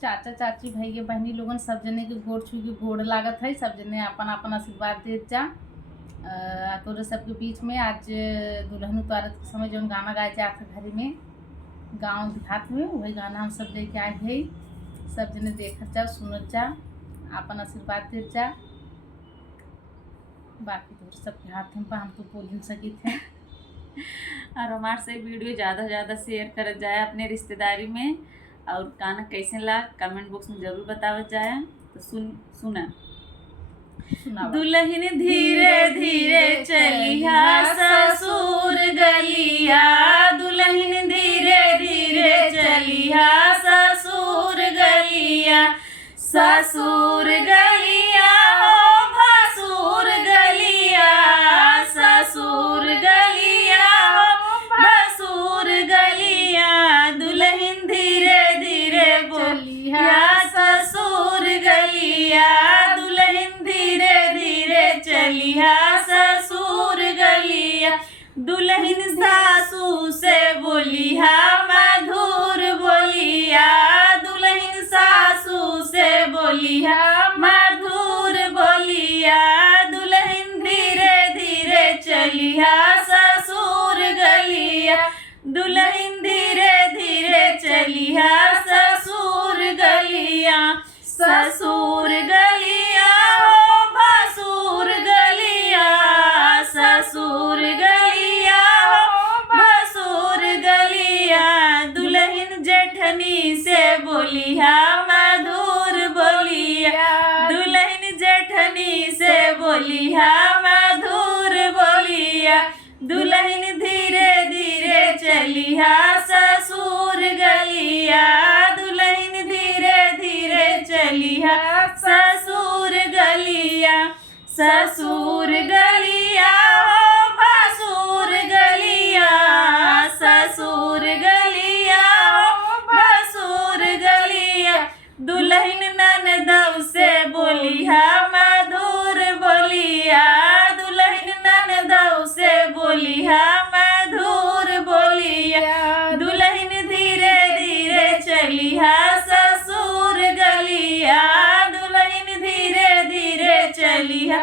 चाचा चाची भैया बहनी लोगन सब जने के गोड़ छू के गोड़ लागत है। सब जने अपन अपन आशीर्वाद देत जा। तोरे सबके बीच में आज दुल्हन उतारत के समय जौन गाना गाए जात है घरी में गाँव देहात में, वही गाना हम सब लेके आए हैं। सब जने देखत जा, सुनत जा, अपन आशीर्वाद देत जा। बाकी तो सबके हाथ में हम तो बोल नहीं सकी थे। और हमारे से वीडियो ज़्यादा से ज़्यादा शेयर कर जाए अपने रिश्तेदारी में। और गाना कैसे ला कमेंट बॉक्स में ज़रूर बतावत जाए। तो सुना दुल्हन धीरे धीरे चलिया ससुर गलिया, दुल्हन धीरे धीरे चलिया ससुर गलिया, ससुर गलिया हो भसुर गलिया, ससुर गलिया हो भसुर गलिया, दुल्हन धीरे धीरे बोलिया ससुर गलिया, दुल्हन धीरे धीरे चलिया ससुर गलिया, दुल्हन सासू से बोलिया मधुर बोलिया, दुल्हन सासू से बोलिया मधुर बोलिया, दुल्हन धीरे धीरे चलिया ससुर गलिया, दुल्हन धीरे धीरे चलिया ससुर गलिया, ससुर गलिया हो भसुर गलिया, ससुर गलिया हो भसुर गलिया, दुल्हन जेठनी से बोलिया मधुर बोलिया, दुल्हन जेठनी से बोलिया मधुर बोलिया, दुल्हन धीरे धीरे चलिया ससुर गलिया, दुल्हन धीरे धीरे चलिया ससुर गलिया, ससुर गलिया हो भसुर गलिया, ससुर गलिया हो भसुर गलिया, दुल्हन ननदौ से बोलिया मधुर बोलिया, दुल्हन ननदौ से बोलिया मधुर बोलिया, दुल्हन धीरे धीरे चलिया ससुर गलिया, दुल्हन धीरे धीरे चलिया